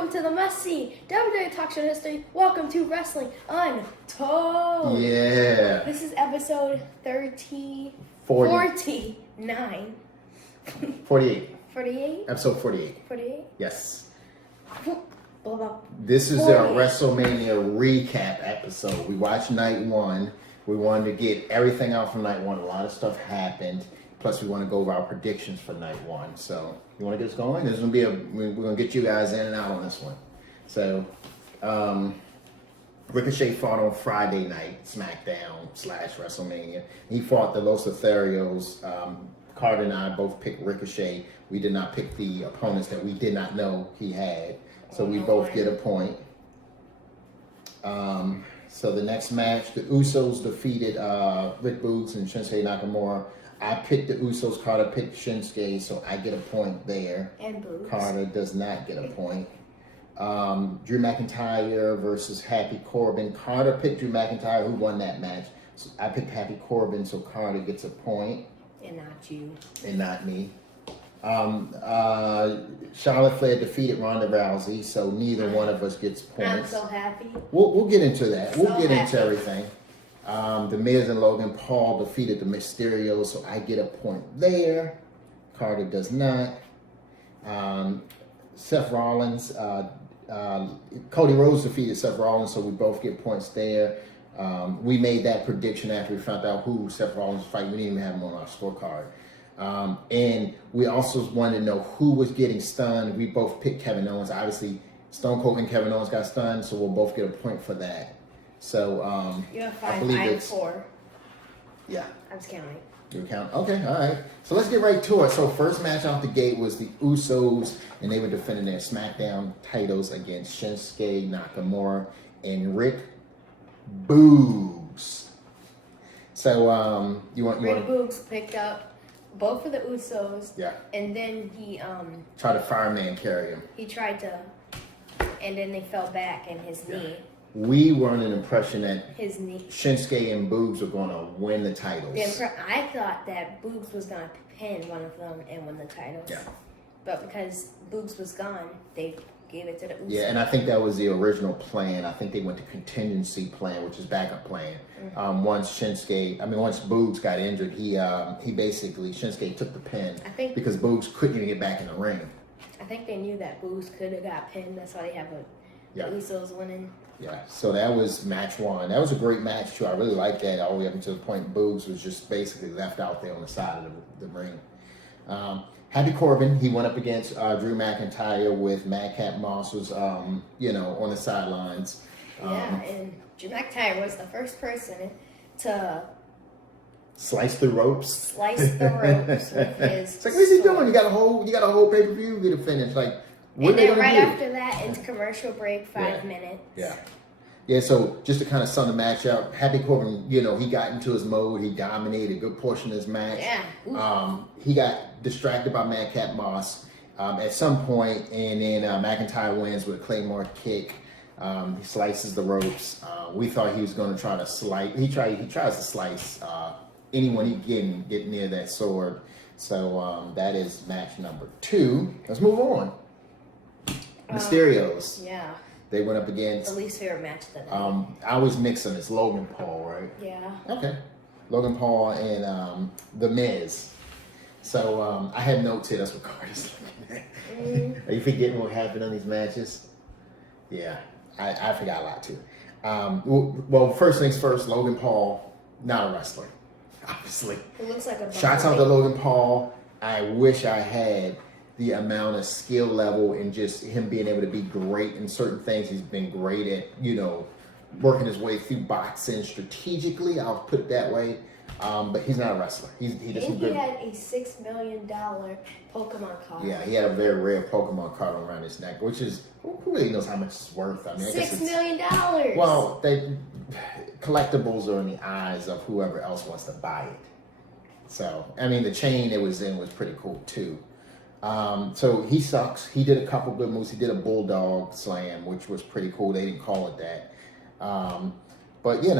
Welcome to the must-see WWE Talk Show history. Welcome to Wrestling Untold. Yeah. This is episode 49. 48. 48? Episode 48. 48? Yes. Blah, blah. This is 48. our WrestleMania recap episode. We watched night one. We wanted to get everything out from night one. A lot of stuff happened. Plus, we want to go over our predictions for night one. So, you want to get us going? There's going to be we're going to get you guys in and out on this one. So, Ricochet fought on Friday night, SmackDown / WrestleMania. He fought the Los Lotharios. Carter and I both picked Ricochet. We did not pick the opponents that we did not know he had. So we both get a point. So the next match, the Usos defeated Rick Boogs and Shinsuke Nakamura. I picked the Usos, Carter picked Shinsuke, so I get a point there. And Boogs. Carter does not get a point. Drew McIntyre versus Happy Corbin. Carter picked Drew McIntyre, who won that match. So I picked Happy Corbin, so Carter gets a point. And not you. And not me. Charlotte Flair defeated Ronda Rousey, so neither one of us gets points. I'm so happy. We'll get into that. We'll get happy. into everything. The Miz and Logan Paul defeated the Mysterios, so I get a point there. Carter does not. Seth Rollins, Cody Rhodes defeated Seth Rollins, so we both get points there. We made that prediction after we found out who Seth Rollins was fighting. We didn't even have him on our scorecard. And we also wanted to know who was getting stunned. We both picked Kevin Owens. Obviously, Stone Cold and Kevin Owens got stunned, so we'll both get a point for that. So, You have 5, I believe I have it's 4. Yeah. I was counting. You count? Okay, all right. So let's get right to it. So first match off the gate was the Usos, and they were defending their SmackDown titles against Shinsuke Nakamura and Rick Boogs. So Rick Boogs picked up both of the Usos. Yeah. And then he Try to fireman carry him. He tried to, and then they fell back in his knee. We were under the impression that His knee. Shinsuke and Boogs were going to win the titles. I thought that Boogs was going to pin one of them and win the titles. Yeah. But because Boogs was gone, they gave it to the Usos. Yeah, and I think that was the original plan. I think they went to contingency plan, which is backup plan. Mm-hmm. Once Boogs got injured, he basically, Shinsuke took the pin because Boogs couldn't even get back in the ring. I think they knew that Boogs could have got pinned. That's why they have the Usos winning. Yeah, so that was match one. That was a great match, too. I really liked that all the way up until the point Boogs was just basically left out there on the side of the ring. Happy Corbin, he went up against Drew McIntyre with Madcap Moss was, on the sidelines. And Drew McIntyre was the first person to slice the ropes. Slice the ropes with his It's like, what's he doing? You got a whole pay-per-view, you get a finish. Like, what and then right do? After that, into commercial break, 5 minutes. Yeah, so just to kind of sum the match up, Happy Corbin, he got into his mode. He dominated a good portion of his match. Yeah. He got distracted by Madcap Moss at some point, and then McIntyre wins with a Claymore kick. He slices the ropes. We thought he was going to try to slice. He tries to slice anyone he can get near that sword. So that is match number 2. Let's move on. Mysterios. Yeah. They went up against... The least favorite match of the night. I was mixing. It's Logan Paul, right? Yeah. Okay. Logan Paul and The Miz. So I had notes here. That's what Carter's looking at. Are you forgetting what happened on these matches? Yeah. I forgot a lot, too. Well, first things first, Logan Paul, not a wrestler, obviously. It looks like a... Shouts out to Logan Paul. I wish I had the amount of skill level and just him being able to be great in certain things. He's been great at, working his way through boxing strategically. I'll put it that way. But he's not a wrestler. He had a $6 million Pokemon card. Yeah, he had a very rare Pokemon card around his neck, which is, who really knows how much it's worth? I mean, I guess $6 million. Well, collectibles are in the eyes of whoever else wants to buy it. So, I mean, the chain it was in was pretty cool too. So he sucks. He did a couple good moves. He did a bulldog slam, which was pretty cool. They didn't call it that. But did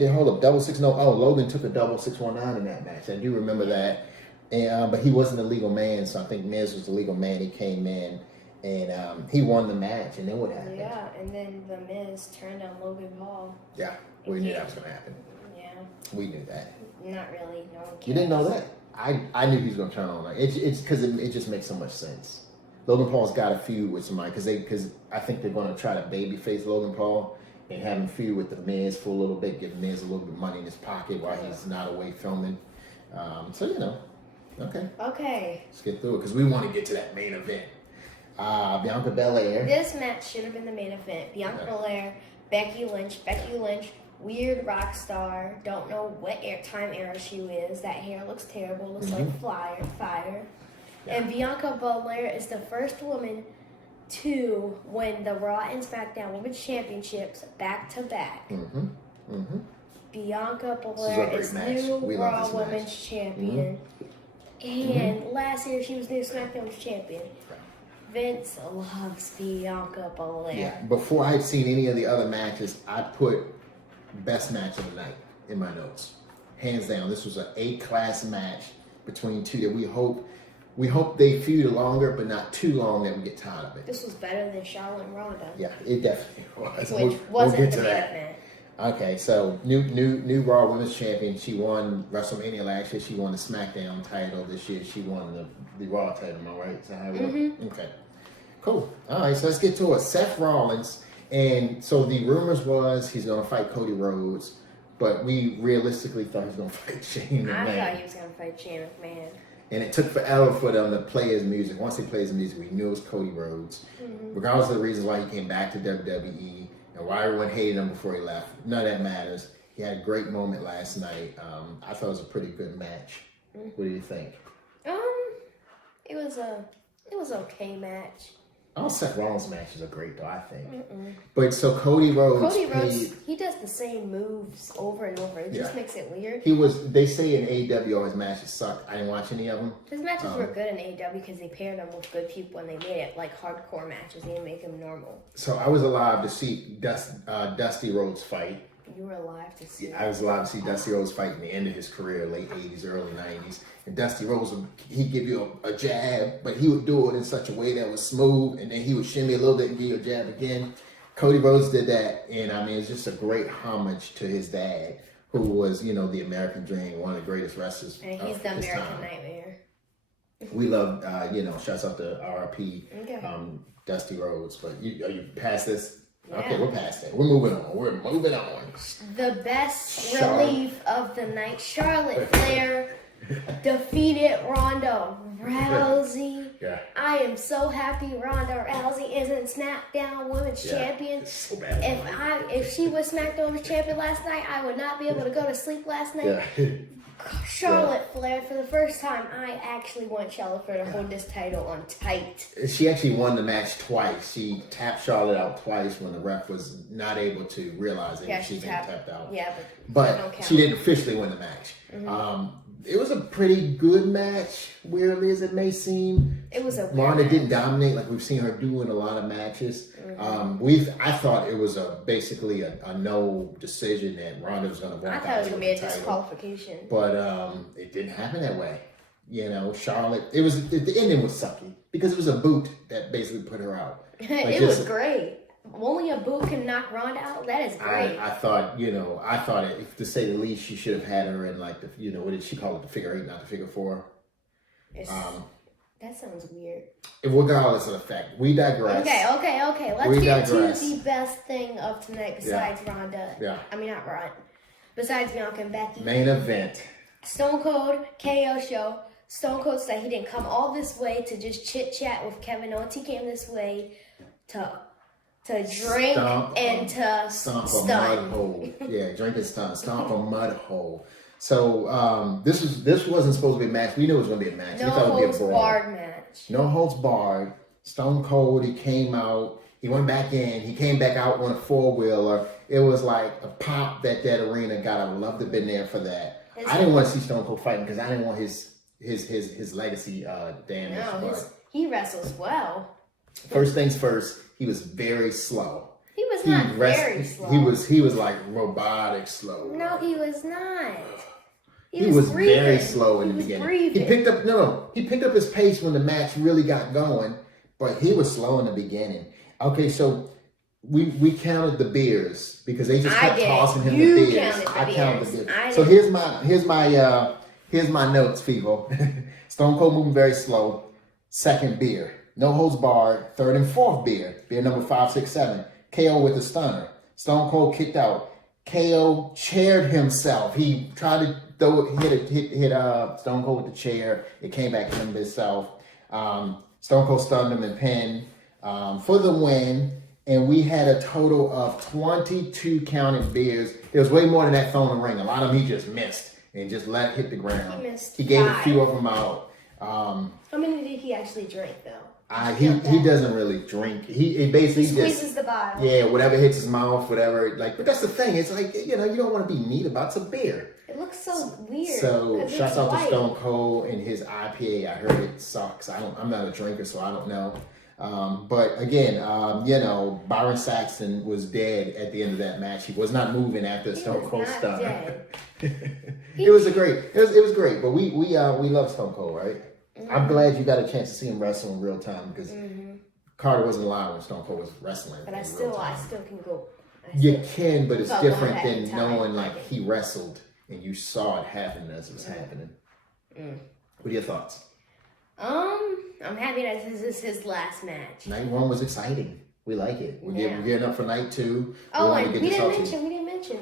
they hold up double 6? No. Oh, Logan took a double 619 in that match. I do remember that. And but he wasn't a legal man, so I think Miz was the legal man. He came in and he won the match, and then what happened? Yeah, and then the Miz turned on Logan Paul. Yeah, we knew that was gonna happen. Yeah. We knew that. Not really. No one cares. You didn't know that? I knew he was gonna turn on. Like it's because it just makes so much sense. Logan Paul's got a feud with somebody because I think they're gonna try to babyface Logan Paul and have him feud with the Miz for a little bit, give Miz a little bit of money in his pocket while he's not away filming. So you know, okay. Okay. Let's get through it because we want to get to that main event. Bianca Belair. This match should have been the main event. Bianca Belair, Becky Lynch, weird rock star. Don't know what time era she is. That hair looks terrible. Looks like fire. Yeah. And Bianca Belair is the first woman to win the Raw and SmackDown Women's Championships back to back. Bianca Belair is new Raw Women's Champion. And last year she was new SmackDown Women's Champion. Vince loves Bianca Belair. Yeah, before I had seen any of the other matches, I put best match of the night in my notes. Hands down, this was an A-class match between two that we hope they feud longer, but not too long that we get tired of it. This was better than Charlotte and Ronda. Yeah, it definitely was. Which wasn't the main event. Okay, so new Raw Women's Champion. She won WrestleMania last year. She won the SmackDown title this year. She won the Raw title. Am I right? Is that how it works? Okay, cool. All right, so let's get to it. Seth Rollins, and so the rumors was he's going to fight Cody Rhodes, but we realistically thought he was going to fight Shane McMahon. I thought he was going to fight Shane McMahon. And it took forever for them to play his music. Once they played his music, we knew it was Cody Rhodes. Regardless of the reasons why he came back to WWE and why everyone hated him before he left, none of that matters. He had a great moment last night. I thought it was a pretty good match. What do you think? It was an okay match. All Seth Rollins matches are great, though, I think. But so Cody Rhodes, he does the same moves over and over. It just makes it weird. They say in AEW all his matches suck. I didn't watch any of them. His matches were good in AEW because they paired them with good people and they made it like hardcore matches. They didn't make them normal. So I was alive to see Dusty Rhodes fight. You were alive to see. Yeah, I was alive to see Dusty Rhodes fight in the end of his career, late 80s, early 90s. And Dusty Rhodes, he'd give you a jab, but he would do it in such a way that was smooth, and then he would shimmy a little bit and give you a jab again. Cody Rhodes did that, and I mean, it's just a great homage to his dad, who was, the American Dream, one of the greatest wrestlers. And he's the American Nightmare. We love, shouts out to RIP, Dusty Rhodes. But are you past this? Yeah. Okay, we're past that. We're moving on. The best relief of the night, Charlotte Flair defeated Ronda Rousey. Yeah. I am so happy Ronda Rousey isn't SmackDown Women's Champion. So bad. If she was SmackDown Women's Champion last night, I would not be able to go to sleep last night. Yeah. Charlotte Flair, for the first time, I actually want Charlotte Flair to hold this title on tight. She actually won the match twice. She tapped Charlotte out twice when the ref was not able to realize that she'd been tapped out. Yeah, but she didn't officially win the match. It was a pretty good match, weirdly as it may seem. It was a Ronda didn't dominate like we've seen her do in a lot of matches. I thought it was basically a no decision that Ronda was going to walk out. I thought it was going to be a disqualification. But it didn't happen that way. Charlotte, the ending was sucky because it was a boot that basically put her out. It was great. Only a boot can knock Ronda out. That is great. I thought, to say the least, she should have had her in like the, what did she call it? The figure 8, not the figure 4. That sounds weird. Regardless of the fact, we digress. Okay. Let's get to the best thing of tonight besides Ronda. Yeah. I mean, not Ronda. Besides Bianca and Becky. Main event. Stone Cold KO show. Stone Cold said he didn't come all this way to just chit chat with Kevin Owens. He came this way to drink and to stomp a mud hole. Yeah, drink and stomp a mud hole. So this wasn't supposed to be a match. We knew it was going to be a match. No we thought it would be a brawl. barred match. No holds barred. Stone Cold, he came out. He went back in. He came back out on a 4-wheeler. It was like a pop that arena got. I would love to have been there for that. I didn't want to see Stone Cold fighting because I didn't want his legacy damaged. No, he wrestles well. First things first, he was very slow. He was not very slow. He was like robotic slow. No, he was not. He was breathing. very slow in the beginning. Breathing. He picked up his pace when the match really got going, but he was slow in the beginning. Okay, so we counted the beers because they just kept tossing him the beers. I counted the beers. So here's my notes, people. Stone Cold moving very slow. Second beer. No holds barred. Third and fourth beer. Beer number 5, 6, 7. KO with a stunner. Stone Cold kicked out. KO chaired himself. He tried to hit Stone Cold with the chair. It came back to him himself. Stone Cold stunned him and pinned for the win. And we had a total of 22 counted beers. There was way more than that thrown in the ring. A lot of them he just missed and just let it hit the ground. He gave 5. a few of them out. How many did he actually drink though? He doesn't really drink. He basically squeezes the bottle. Yeah, whatever hits his mouth, whatever. Like, but that's the thing. It's like, you don't want to be neat about. It's a beer. It looks so weird. So shouts out to Stone Cold and his IPA. I heard it sucks. I'm not a drinker, so I don't know. But again, Byron Saxton was dead at the end of that match. He was not moving after Stone Cold stuff. It was great. It was great. But we love Stone Cold, right? Mm-hmm. I'm glad you got a chance to see him wrestle in real time because Carter wasn't alive when Stone Cold was wrestling. But I still can go. You can, but it's different than knowing like he wrestled and you saw it happen as it was happening. What are your thoughts? I'm happy that this is his last match. Night 1 was exciting. We like it. We're gearing up for night 2. And we didn't mention.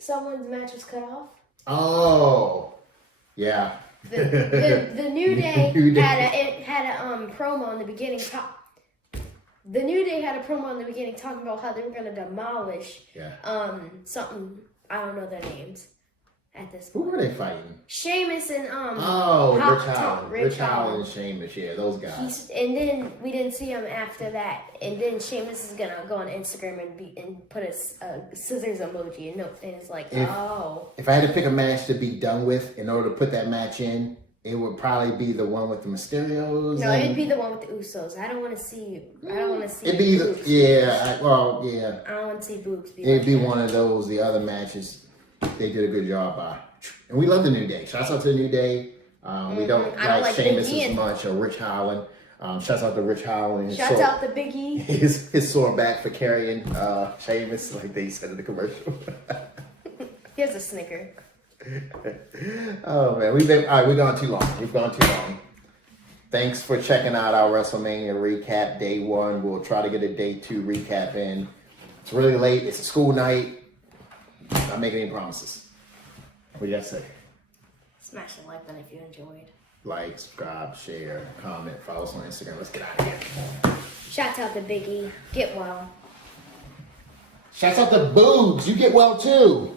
Someone's match was cut off. Oh, yeah. The New Day had a promo in the beginning. The New Day had a promo in the beginning talking about how they were going to demolish something. I don't know their names at this point. Who were they fighting? Sheamus and Rich Holland and Sheamus, yeah, those guys. And then we didn't see him after that. And then Sheamus is gonna go on Instagram and put a scissors emoji and it's like, If I had to pick a match to be done with in order to put that match in, it would probably be the one with the Mysterios. No, it'd be the one with the Usos. I don't want to see. It'd be boobs. I don't want to see boobs. It'd be one of those. The other matches, they did a good job by, and we love the New Day. Shouts out to the New Day. We don't like Sheamus as much or Rich Holland. Shouts out to Rich Holland. Shouts out to Biggie. His sore back for carrying Sheamus, like they said in the commercial. Here's a snicker. Oh man, we've gone too long. We've gone too long. Thanks for checking out our WrestleMania recap day 1. We'll try to get a day 2 recap in. It's really late. It's a school night. Not making any promises. What do you got to say? Smash the like button if you enjoyed. Like, subscribe, share, comment, follow us on Instagram. Let's get out of here. Shouts out to Biggie. Get well. Shouts out to Boobs. You get well too.